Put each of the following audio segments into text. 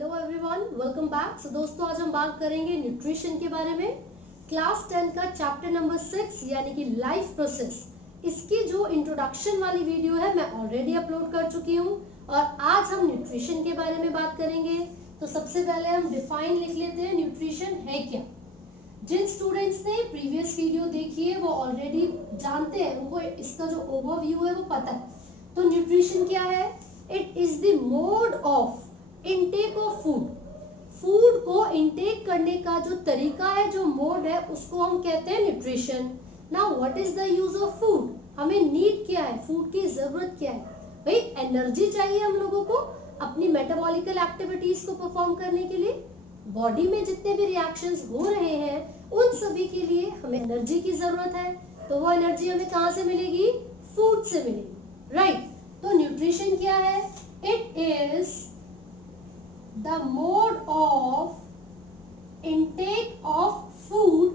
Hello everyone, welcome back. So दोस्तों, आज हम बात करेंगे न्यूट्रिशन के बारे में। क्लास 10 का चैप्टर नंबर 6 यानी कि लाइफ प्रोसेस, इसकी जो इंट्रोडक्शन वाली वीडियो है मैं ऑलरेडी अपलोड कर चुकी हूँ और आज हम न्यूट्रिशन के बारे में बात करेंगे। तो सबसे पहले हम डिफाइन लिख लेते हैं, न्यूट्रिशन है क्या। जिन स्टूडेंट्स ने प्रीवियस वीडियो देखी है वो ऑलरेडी जानते हैं, उनको इसका जो ओवरव्यू है वो पता है। तो न्यूट्रिशन क्या है? It is the mode of intake of food. Food को इनटेक करने का जो तरीका है, जो मोड है, उसको हम कहते हैं nutrition. Now what is the use of food? हमें नीड क्या है, फूड की जरूरत क्या है? भाई एनर्जी चाहिए हम लोगों को अपनी मेटाबॉलिकल एक्टिविटीज को परफॉर्म करने के लिए। बॉडी में जितने भी रिएक्शंस हो रहे हैं उन सभी के लिए हमें एनर्जी की जरूरत है। तो वो एनर्जी हमें कहाँ से मिलेगी? फूड से मिलेगी, राइट। तो न्यूट्रिशन क्या है? It is the mode of intake of food,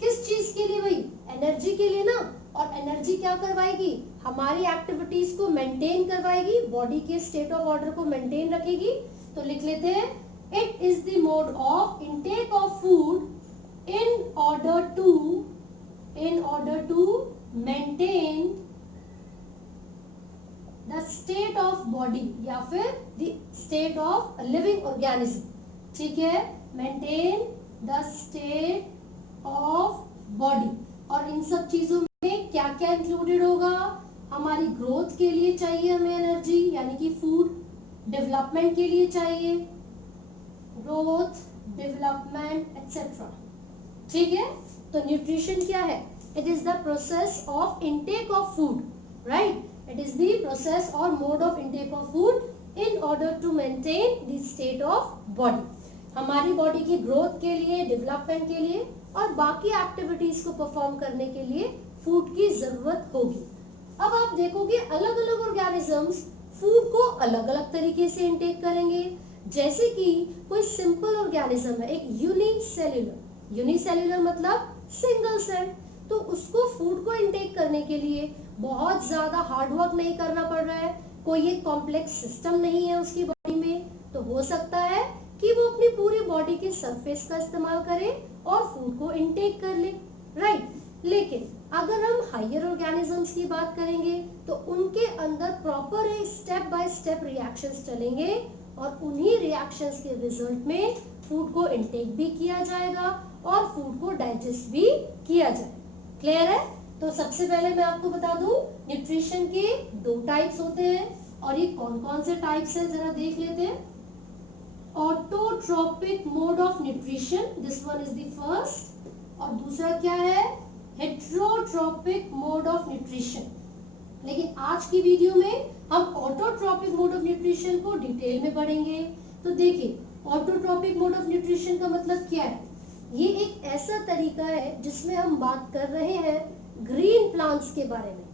किस चीज के लिए? भाई एनर्जी के लिए ना। और एनर्जी क्या करवाएगी? हमारी एक्टिविटीज को मेंटेन करवाएगी, बॉडी के स्टेट ऑफ ऑर्डर को मेंटेन रखेगी। तो लिख लेते हैं, it is the mode of intake of food in order to maintain the state of body या फिर the state of living organism. ठीक है, maintain the state of body. और इन सब चीजों में क्या क्या इंक्लूडेड होगा? हमारी ग्रोथ के लिए चाहिए हमें एनर्जी यानी कि फूड, डेवलपमेंट के लिए चाहिए ग्रोथ, डेवलपमेंट एक्सेट्रा। ठीक है, तो न्यूट्रिशन क्या है? It is the process of intake of food, right. It is the process or mode of intake of food in order to maintain the state of body. हमारी body की growth के लिए, development के लिए और बाकी एक्टिविटीज को perform करने के लिए फूड की जरूरत होगी। अब आप देखोगे अलग अलग ऑर्गेनिजम्स फूड को अलग अलग तरीके से इंटेक करेंगे। जैसे कि कोई सिंपल ऑर्गेनिज्म है, एक यूनिसेल्युलर मतलब सिंगल सेल, तो उसको फूड को इंटेक करने के लिए बहुत ज्यादा हार्ड वर्क नहीं करना पड़ रहा है, कोई एक कॉम्प्लेक्स सिस्टम नहीं है उसकी बॉडी में। तो हो सकता है कि वो अपनी पूरी बॉडी के सरफेस का इस्तेमाल करे और फूड को इंटेक कर ले, राइट। लेकिन अगर हम हायर ऑर्गेनिजम्स की बात करेंगे तो उनके अंदर proper step by step reactions चलेंगे और उन्हीं रिएक्शंस के रिजल्ट में फूड को इंटेक भी किया जाएगा और फूड को डाइजेस्ट भी किया जाएगा। क्लियर है? तो सबसे पहले मैं आपको बता दूं, न्यूट्रिशन के 2 टाइप्स होते हैं और ये कौन कौन से टाइप्स हैं जरा देख लेते हैं। Autotrophic mode of nutrition, this one is the first. और दूसरा क्या है? Heterotrophic mode of nutrition. लेकिन आज की वीडियो में हम ऑटोट्रोपिक मोड ऑफ न्यूट्रिशन को डिटेल में पढ़ेंगे। तो देखिए, ऑटोट्रोपिक मोड ऑफ न्यूट्रिशन का मतलब क्या है? ये एक ऐसा तरीका है जिसमें हम बात कर रहे हैं ग्रीन प्लांट्स के बारे में।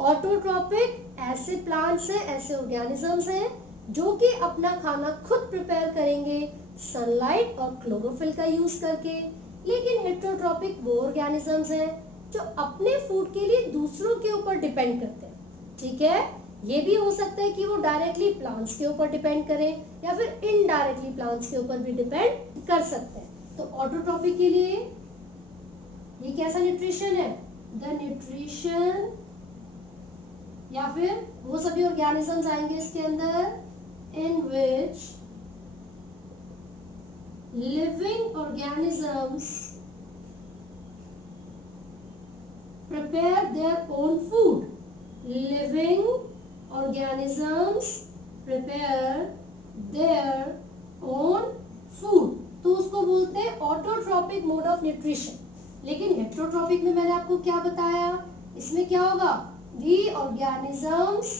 ऑटोट्रोपिक ऐसे प्लांट्स हैं, ऐसे ऑर्गेनिजम्स हैं जो कि अपना खाना खुद प्रिपेयर करेंगे सनलाइट और क्लोरोफिल का यूज करके। लेकिन हेट्रोट्रोपिक वो ऑर्गेनिजम्स हैं जो अपने फूड के लिए दूसरों के ऊपर डिपेंड करते हैं। ठीक है, ये भी हो सकता है कि वो डायरेक्टली प्लांट्स के ऊपर डिपेंड करें या फिर इनडायरेक्टली प्लांट्स के ऊपर भी डिपेंड कर सकते हैं। तो ऑटोट्रोपिक के लिए ये कैसा न्यूट्रिशन है? द न्यूट्रिशन या फिर वो सभी ऑर्गेनिजम्स आएंगे इसके अंदर in which living organisms prepare their own food. Living organisms prepare their own food, तो उसको बोलते हैं ऑटोट्रोपिक मोड ऑफ न्यूट्रिशन। लेकिन हेट्रोट्रोपिक में मैंने आपको क्या बताया? इसमें क्या होगा? The organisms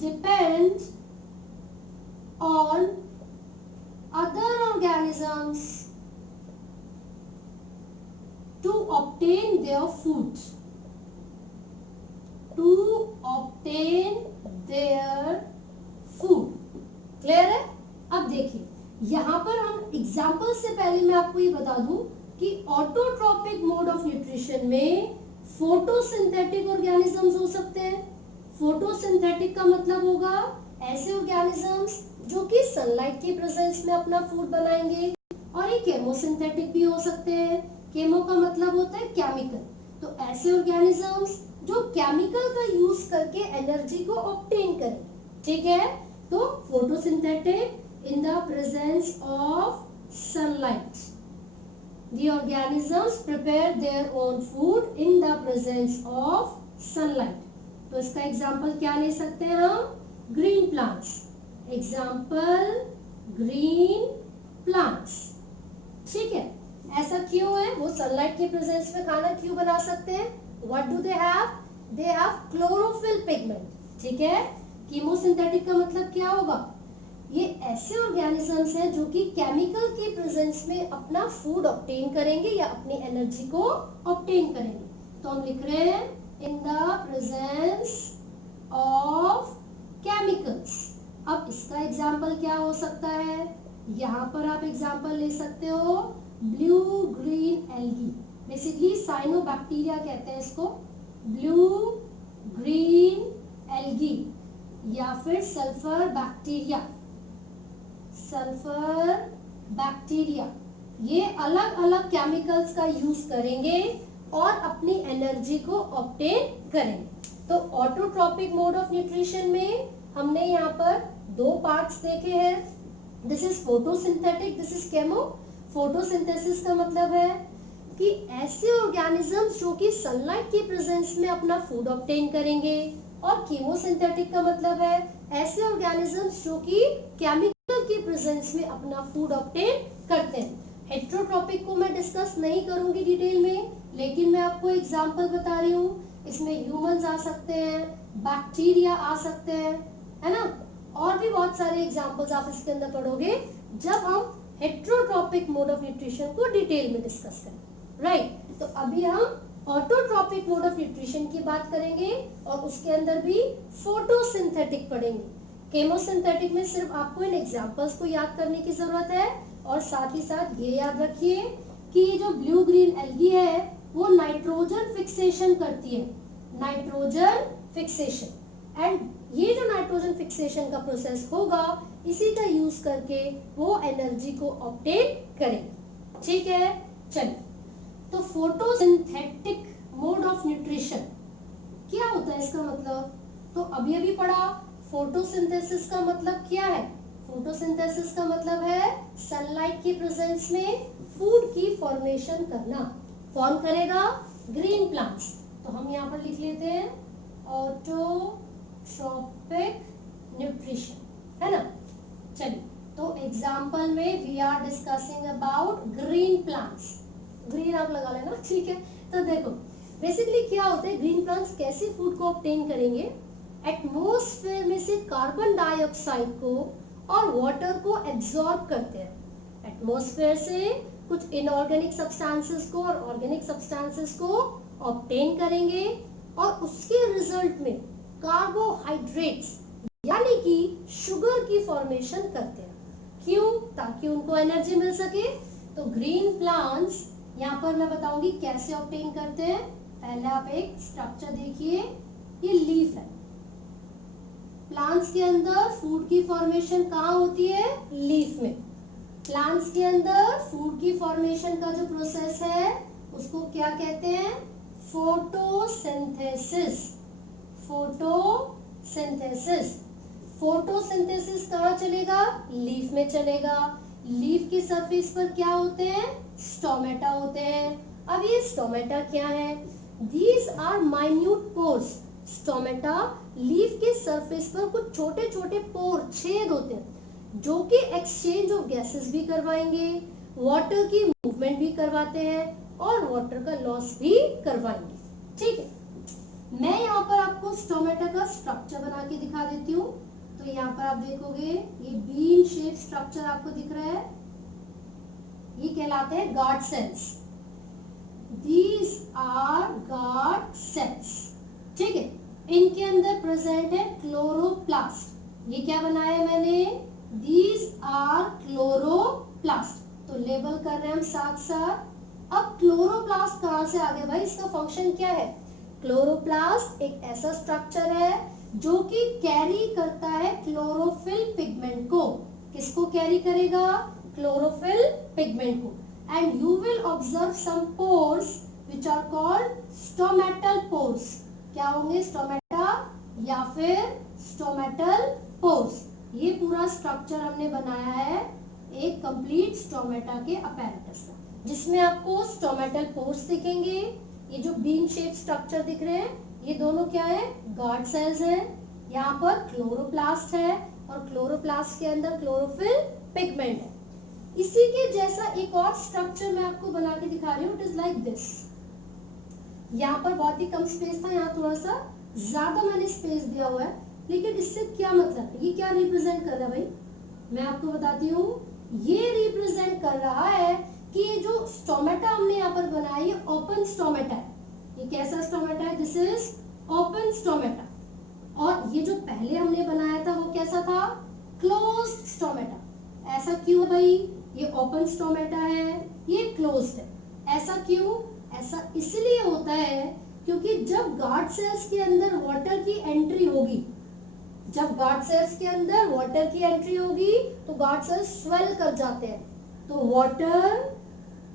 depend on other organisms to obtain their food. Clear है? अब देखिए, यहाँ पर हम एग्जाम्पल से पहले मैं आपको ये बता दूं कि ऑटोट्रोपिक मोड ऑफ न्यूट्रिशन में फोटोसिंथेटिक ऑर्गेनिजम्स हो सकते हैं, फोटोसिंथेटिक का मतलब होगा ऐसे ऑर्गेनिजम्स जो कि सनलाइट की प्रेजेंस में अपना फूड बनाएंगे, और ये केमोसिंथेटिक भी हो सकते हैं। केमो का मतलब होता है केमिकल, तो ऐसे ऑर्गेनिजम्स जो केमिकल का यूज करके एनर्जी को ऑब्टेन करें, ठीक है। तो photosynthetic in the presence of sunlight, the organisms prepare their own food in the presence of sunlight। तो इसका एग्जाम्पल क्या ले सकते हैं हम? Green plants. Example green plants, ठीक है। ऐसा क्यों है? वो सनलाइट की प्रेजेंस में खाना क्यों बना सकते हैं? What do they have? They have chlorophyll pigment, ठीक है। कीमोसिंथेटिक का मतलब क्या होगा? ये ऐसे ऑर्गेनिजम्स हैं जो कि केमिकल के प्रेजेंस में अपना फूड ऑब्टेन करेंगे या अपनी एनर्जी को ऑब्टेन करेंगे। तो हम लिख रहे हैं in the presence of chemicals. अब इसका एग्जाम्पल क्या हो सकता है? यहाँ पर आप एग्जाम्पल ले सकते हो blue green algae, basically cyanobacteria कहते हैं इसको, ब्लू ग्रीन एल्गी, या फिर सल्फर बैक्टीरिया, सल्फर बैक्टीरिया। ये अलग अलग केमिकल्स का यूज करेंगे और अपनी एनर्जी को ऑब्टेन करेंगे। तो ऑटोट्रॉपिक मोड ऑफ न्यूट्रिशन में हमने यहाँ पर दो पार्ट्स देखे हैं, this is photosynthetic, this is chemo. Photosynthesis का मतलब है कि ऐसे ऑर्गेनिजम्स जो कि सनलाइट की प्रेजेंस में अपना फूड ऑब्टेन करेंगे, और कीमोसिंथेटिक का मतलब है ऐसे ऑर्गेनिजम्स जो कि केमिकल की प्रेजेंस में अपना फूड ऑब्टेन करते हैं। हेट्रोट्रॉपिक को मैं डिस्कस नहीं करूंगी डिटेल में, लेकिन मैं आपको एग्जांपल बता रही हूँ। इसमें ह्यूमंस आ सकते हैं, बैक्टीरिया आ सकते हैं, है ना, और भी बहुत सारे एग्जांपल्स आप इसके अंदर पढ़ोगे जब हम हेट्रोट्रॉपिक मोड ऑफ न्यूट्रिशन को डिटेल में डिस्कस करें, राइट। तो अभी हम ऑटोट्रॉपिक मोड ऑफ न्यूट्रिशन की बात करेंगे और उसके अंदर भी फोटोसिंथेटिक पढ़ेंगे। केमोसिंथेटिक में सिर्फ आपको इन एग्जांपल्स को याद करने की जरूरत है, और साथ ही साथ ये याद रखिए कि ये जो ब्लू ग्रीन एल्गी है वो नाइट्रोजन फिक्सेशन करती है, नाइट्रोजन फिक्सेशन। एंड ये जो नाइट्रोजन फिक्सेशन का प्रोसेस होगा, इसी का यूज करके वो एनर्जी को ऑब्टेन करेंगे, ठीक है। चलिए, तो फोटोसिंथेटिक मोड ऑफ न्यूट्रिशन क्या होता है, इसका मतलब तो अभी अभी पढ़ा। फोटोसिंथेसिस का मतलब क्या है? फोटोसिंथेसिस का मतलब है सनलाइट की प्रेजेंस में फूड की फॉर्मेशन करना। कौन करेगा? Green plants. तो हम यहाँ पर लिख लेते हैं ऑटोट्रोपिक न्यूट्रिशन, है ना। चलिए, तो एग्जाम्पल में we are discussing about green plants. Green आप लगा लेना, ठीक है। तो देखो बेसिकली क्या होता है, ग्रीन प्लांट्स कैसे फूड को ऑब्टेन करेंगे? एटमॉस्फेयर में से कार्बन डाइऑक्साइड को और वाटर को एब्जॉर्ब करते हैं। एटमॉस्फेयर से कुछ इनऑर्गेनिक सब्सटेंसेस को और ऑर्गेनिक सब्सटेंसेस को ऑब्टेन करेंगे, और उसके रिजल्ट में कार्बोहाइड्रेट्स यानी कि शुगर की फॉर्मेशन करते हैं। क्यों? ताकि उनको एनर्जी मिल सके। तो ग्रीन प्लांट्स यहाँ पर मैं बताऊंगी कैसे ऑब्टेन करते हैं। पहले आप एक स्ट्रक्चर देखिए, ये लीफ है। प्लांट्स के अंदर फूड की फॉर्मेशन कहाँ होती है? लीफ में। प्लांट्स के अंदर फूड की फॉर्मेशन का जो प्रोसेस है उसको क्या कहते हैं? फोटोसिंथेसिस। फोटोसिंथेसिस। फोटोसिंथेसिस कहाँ चलेगा? लीफ में चलेगा। लीफ की सरफेस पर क्या होते हैं? स्टोमेटा होते हैं। अब ये स्टोमेटा क्या है? These are minute pores। Stomata leaf के सरफेस पर कुछ छोटे छोटे पोर, छेद होते हैं जो कि एक्सचेंज ऑफ गैसेस भी करवाएंगे, वाटर की मूवमेंट भी करवाते हैं और वाटर का लॉस भी करवाएंगे, ठीक है। मैं यहाँ पर आपको स्टोमेटा का स्ट्रक्चर बना के दिखा देती हूँ। तो यहाँ पर आप देखोगे ये बीन शेप स्ट्रक्चर आपको दिख रहा है, ये कहलाते हैं guard cells. These are guard cells, ठीक है। इनके अंदर प्रेजेंट है क्लोरोप्लास्ट। ये क्या बनाया है मैंने? These are chloroplast. तो लेबल कर रहे हैं हम साथ साथ। अब क्लोरोप्लास्ट कहाँ से आ गया भाई? इसका फंक्शन क्या है? क्लोरोप्लास्ट एक ऐसा स्ट्रक्चर है जो कि कैरी करता है क्लोरोफिल पिगमेंट को। किसको कैरी करेगा? क्लोरोफिल पिगमेंट को। And you will observe some pores which are called stomatal pores. क्या होंगे? स्टोमेटा या फिर स्टोमेटल पोर्स। ये पूरा स्ट्रक्चर हमने बनाया है एक कंप्लीट स्टोमेटा के अपैरेटस का, जिसमें आपको स्टोमेटल पोर्स दिखेंगे। ये जो बीन शेप स्ट्रक्चर दिख रहे हैं, ये दोनों क्या है? गार्ड सेल्स है। यहाँ पर क्लोरोप्लास्ट है और क्लोरोप्लास्ट के अंदर क्लोरोफिल पिगमेंट है। इसी के जैसा एक और स्ट्रक्चर मैं आपको बना के दिखा रही हूँ। It is like this. यहाँ पर बहुत ही कम स्पेस था, यहाँ थोड़ा सा ज्यादा मैंने स्पेस दिया हुआ है। लेकिन इससे क्या मतलब है? ये क्या रिप्रेजेंट कर रहा है भाई? मैं आपको बताती हूँ। ये रिप्रेजेंट कर रहा है कि ये जो स्टोमेटा हमने यहाँ पर बनाया है ओपन स्टोमेटा है। ये कैसा स्टोमेटा है? This is open stomata. और ये जो पहले हमने बनाया था वो कैसा था? Closed stomata. ऐसा क्यों भाई? ये ओपन स्टोमेटा है, ये क्लोज्ड है। ऐसा क्यों? ऐसा इसलिए होता है क्योंकि जब गार्ड सेल्स के अंदर वाटर की एंट्री होगी, जब गार्ड सेल्स के अंदर वाटर की एंट्री होगी तो गार्ड सेल्स स्वेल कर जाते हैं। तो वाटर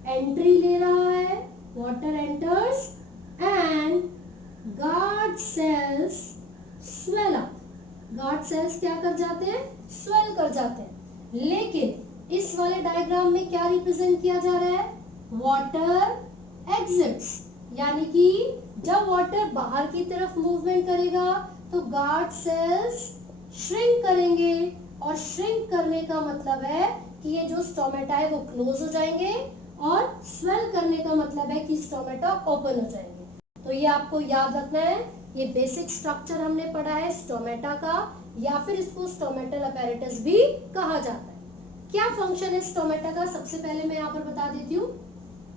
एंट्री ले रहा है, water enters and guard cells swell up. Guard cells क्या कर जाते हैं? स्वेल कर जाते हैं। लेकिन इस वाले डायग्राम में क्या रिप्रेजेंट किया जा रहा है? वाटर एग्जिट्स, यानी कि जब वाटर बाहर की तरफ मूवमेंट करेगा तो गार्ड सेल्स श्रिंक करेंगे। और श्रिंक करने का मतलब है कि ये जो स्टोमेटा है वो क्लोज हो जाएंगे, और स्वेल करने का मतलब है कि स्टोमेटा ओपन हो जाएंगे। तो ये आपको याद रखना है। ये बेसिक स्ट्रक्चर हमने पढ़ा है स्टोमेटा का, या फिर इसको स्टोमेटल अपैरेटस भी कहा जाता है। क्या फंक्शन है स्टोमेटा का? सबसे पहले मैं यहाँ पर बता देती हूँ।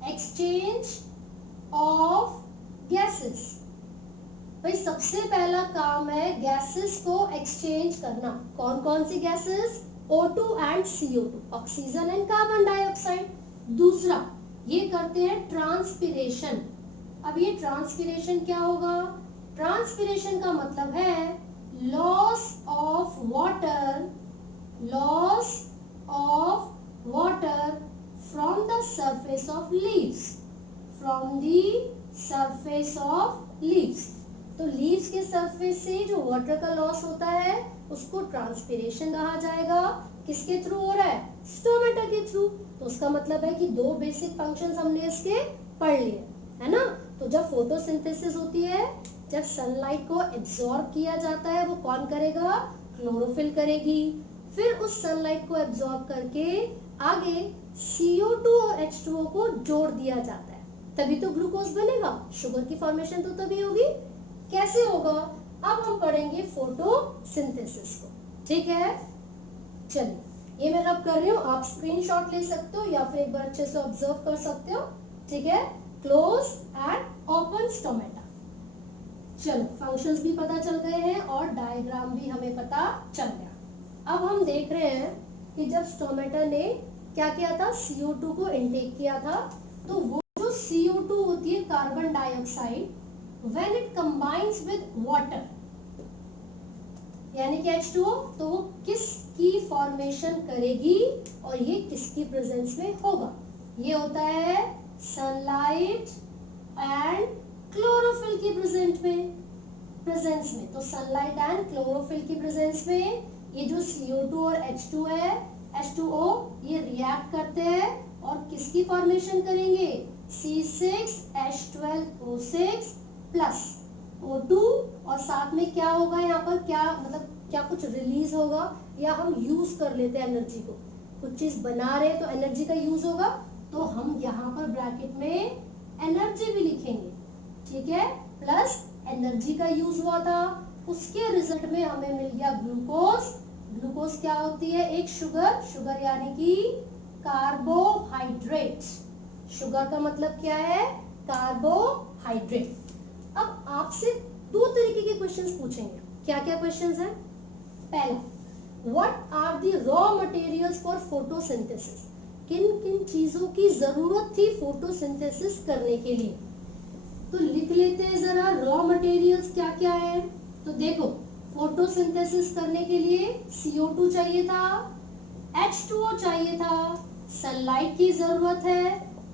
Exchange of gases. भाई सबसे पहला काम है गैसेस को एक्सचेंज करना। कौन कौन सी gases? O2 and CO2, oxygen and carbon dioxide. दूसरा, ये करते हैं ट्रांसपिरेशन। अब ये ट्रांसपिरेशन क्या होगा? ट्रांसपिरेशन का मतलब है loss of water, loss of water from the surface of leaves, from the surface of leaves. तो लीव्स के सरफेस से जो वाटर का लॉस होता है उसको ट्रांसपिरेशन कहा जाएगा। किसके थ्रू हो रहा है? स्टोमेटा के थ्रू। तो उसका मतलब है कि दो बेसिक फंक्शंस हमने इसके पढ़ लिए, है ना। तो जब फोटोसिंथेसिस होती है, जब सनलाइट को एब्जॉर्ब किया जाता है, वो कौन करेगा? क्लोरोफिल करेगी। फिर उस सनलाइट को एब्जॉर्ब करके आगे CO2 और H2O को जोड़ दिया जाता है, तभी तो ग्लूकोज बनेगा। शुगर की फॉर्मेशन तो तभी होगी। कैसे होगा? अब हम पढ़ेंगे फोटोसिंथेसिस को, ठीक है। चलिए, ये मैं रब कर रही हूँ, आप स्क्रीनशॉट ले सकते हो या फिर एक बार अच्छे से ऑब्जर्व कर सकते हो, ठीक है। Close and open stomata. चलो, फंक्शंस भी पता चल गए हैं और डायग्राम भी हमें पता चल गया। अब हम देख रहे हैं कि जब स्टोमेटा ने क्या किया था? CO2 को इनटेक किया था। तो वो जो CO2 होती है, carbon dioxide, when it combines with water यानी कि H2O, तो वो किसकी फॉर्मेशन करेगी और ये किसकी प्रेजेंस में होगा? ये होता है सनलाइट एंड क्लोरोफिल की प्रेजेंस में। तो सनलाइट एंड क्लोरोफिल की प्रेजेंस में ये जो CO2 और H2 है, H2O, ये रिएक्ट करते हैं और किसकी फॉर्मेशन करेंगे? C6H12O6 प्लस O2, और साथ में क्या होगा यहाँ पर? क्या मतलब क्या कुछ रिलीज होगा, या हम यूज कर लेते हैं एनर्जी को। कुछ चीज बना रहे तो एनर्जी का यूज होगा, तो हम यहाँ पर ब्रैकेट में एनर्जी भी लिखेंगे, ठीक है। प्लस एनर्जी का यूज हुआ था, उसके रिजल्ट में हमें मिल गया ग्लूकोज। ग्लूकोज क्या होती है? एक शुगर। शुगर यानी कि कार्बोहाइड्रेट। शुगर का मतलब क्या है? कार्बोहाइड्रेट। अब आपसे दो तरीके के क्वेश्चंस पूछेंगे। क्या क्या क्वेश्चंस हैं? पहला, what are the raw materials for photosynthesis? किन किन चीजों की जरूरत थी फोटोसिंथेसिस करने के लिए? तो लिख लेते हैं जरा रॉ मटेरियल्स क्या क्या है। तो देखो, फोटोसिंथेसिस करने के लिए CO2 चाहिए था, H2O चाहिए था, सनलाइट की जरूरत है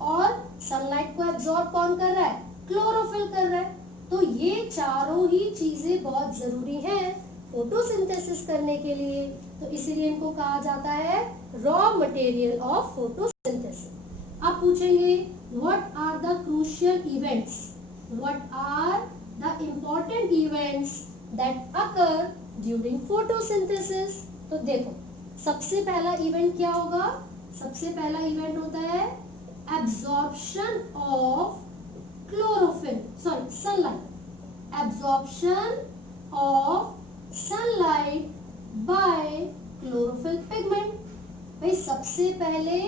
और सनलाइट को एब्जॉर्ब कौन कर रहा है? क्लोरोफिल कर रहा है। तो ये चारों ही चीजें बहुत जरूरी हैं फोटोसिंथेसिस करने के लिए, तो इसीलिए इनको कहा जाता है रॉ मटेरियल ऑफ फोटोसिंथेसिस। अब पूछेंगे what are the crucial events, what are the important events that occur during photosynthesis. तो देखो सबसे पहला इवेंट क्या होगा? सबसे पहला इवेंट होता है absorption of chlorophyll, sorry sunlight, absorption of sunlight bye chlorophyll pigment. भाई सबसे पहले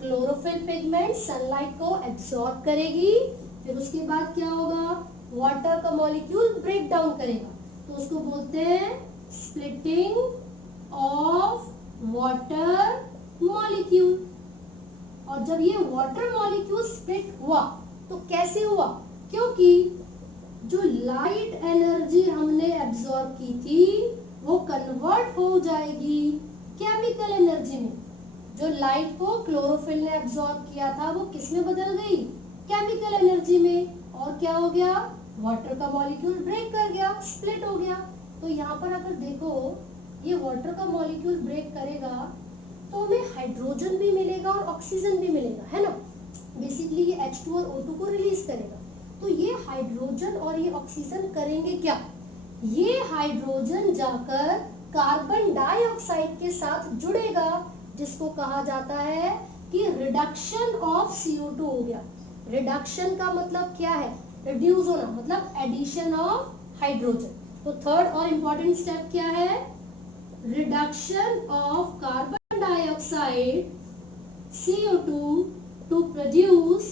क्लोरोफिल पिगमेंट सनलाइट को एब्जॉर्ब करेगी, फिर उसके बाद क्या होगा? वाटर का मॉलिक्यूल ब्रेक डाउन करेगा, तो उसको बोलते हैं स्प्लिटिंग ऑफ वाटर मॉलिक्यूल। और जब ये वाटर मॉलिक्यूल स्प्लिट हुआ तो कैसे हुआ? क्योंकि जो लाइट एनर्जी हमने एब्जॉर्ब की थी वो कन्वर्ट हो जाएगी केमिकल एनर्जी में। जो लाइट को क्लोरोफिल ने एब्जॉर्ब किया था वो किस में बदल गई? केमिकल एनर्जी में। और क्या हो गया? वाटर का मॉलिक्यूल ब्रेक कर गया, स्प्लिट हो गया। तो यहाँ पर अगर देखो ये वाटर का मॉलिक्यूल ब्रेक करेगा तो हमें हाइड्रोजन भी मिलेगा और ऑक्सीजन भी मिलेगा, है ना। बेसिकली ये H2 और O2 को रिलीज करेगा। तो ये हाइड्रोजन और ये ऑक्सीजन करेंगे क्या? ये हाइड्रोजन जाकर कार्बन डाइऑक्साइड के साथ जुड़ेगा, जिसको कहा जाता है कि रिडक्शन ऑफ CO2 हो गया। रिडक्शन का मतलब क्या है? रिड्यूस होना, मतलब एडिशन ऑफ हाइड्रोजन। तो थर्ड और इम्पोर्टेंट स्टेप क्या है? Reduction of carbon dioxide CO2 to produce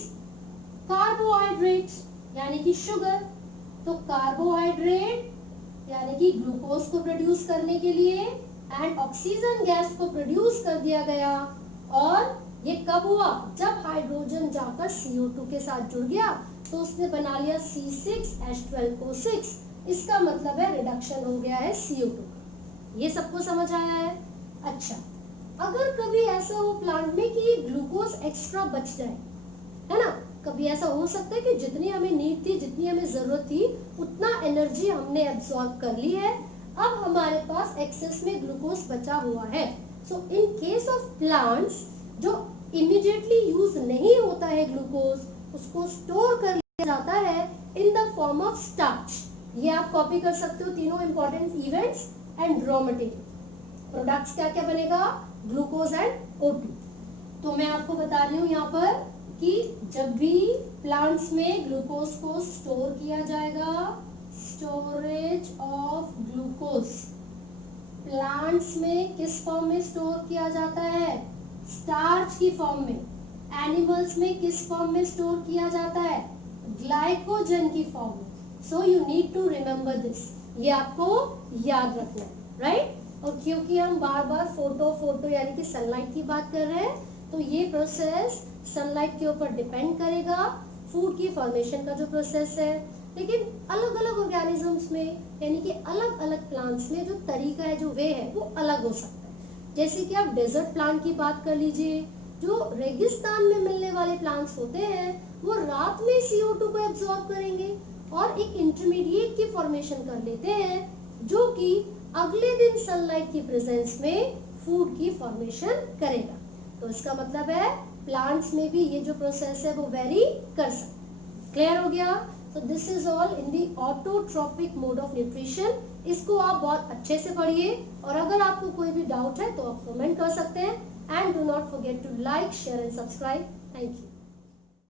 carbohydrates यानी कि शुगर। तो कार्बोहाइड्रेट यानी कि ग्लूकोज को प्रोड्यूस करने के लिए एंड ऑक्सीजन गैस को प्रोड्यूस कर दिया गया। और ये कब हुआ? जब हाइड्रोजन जाकर CO2 के साथ जुड़ गया तो उसने बना लिया C6H12O6। इसका मतलब है रिडक्शन हो गया है CO2। ये सबको समझ आया है? अच्छा, अगर कभी ऐसा हो प्लांट में कि ग्लूकोज एक्स्ट्रा बच जाए, है ना, कभी ऐसा हो सकता है कि जितनी हमें नीड थी, जितनी हमें जरूरत थी, उतना एनर्जी हमने एब्सॉर्ब कर ली है, अब हमारे पास एक्सेस में ग्लूकोज बचा हुआ है। सो इन केस ऑफ प्लांट्स जो इमीडिएटली यूज नहीं होता है ग्लूकोज, उसको स्टोर कर लिया जाता है in the form of starch. ये आप कॉपी कर सकते हो, तीनों important events and raw material. Products क्या क्या बनेगा? Glucose and O2। तो मैं आपको बता रही हूँ यहाँ पर कि जब भी प्लांट्स में ग्लूकोज को स्टोर किया जाएगा, स्टोरेज ऑफ ग्लूकोज प्लांट्स में किस फॉर्म में स्टोर किया जाता है? स्टार्च की फॉर्म में। एनिमल्स में किस फॉर्म में स्टोर किया जाता है? ग्लाइकोजन की फॉर्म में। So you need to remember this, ये आपको याद रखना है, राइट। और क्योंकि हम बार बार फोटो यानी कि सनलाइट की बात कर रहे हैं, तो ये प्रोसेस सनलाइट के ऊपर डिपेंड करेगा, फूड की फॉर्मेशन का जो प्रोसेस है। लेकिन अलग अलग ऑर्गेनिजम्स में यानी कि अलग अलग प्लांट्स में जो तरीका है, जो वे है, वो अलग हो सकता है। जैसे कि आप डेजर्ट प्लांट की बात कर लीजिए, जो रेगिस्तान में मिलने वाले प्लांट्स होते हैं वो रात में CO2 को एब्जॉर्ब करेंगे और एक इंटरमीडिएट की फॉर्मेशन कर लेते हैं, जो कि अगले दिन सनलाइट की प्रेजेंस में फूड की फॉर्मेशन करेगा। तो इसका मतलब है प्लांट्स में भी ये जो प्रोसेस है वो वेरी कर सकता है। क्लियर हो गया? तो this is all in the autotrophic mode of nutrition. इसको आप बहुत अच्छे से पढ़िए और अगर आपको कोई भी डाउट है तो आप कमेंट कर सकते हैं। And do not forget to like, share and subscribe. Thank you.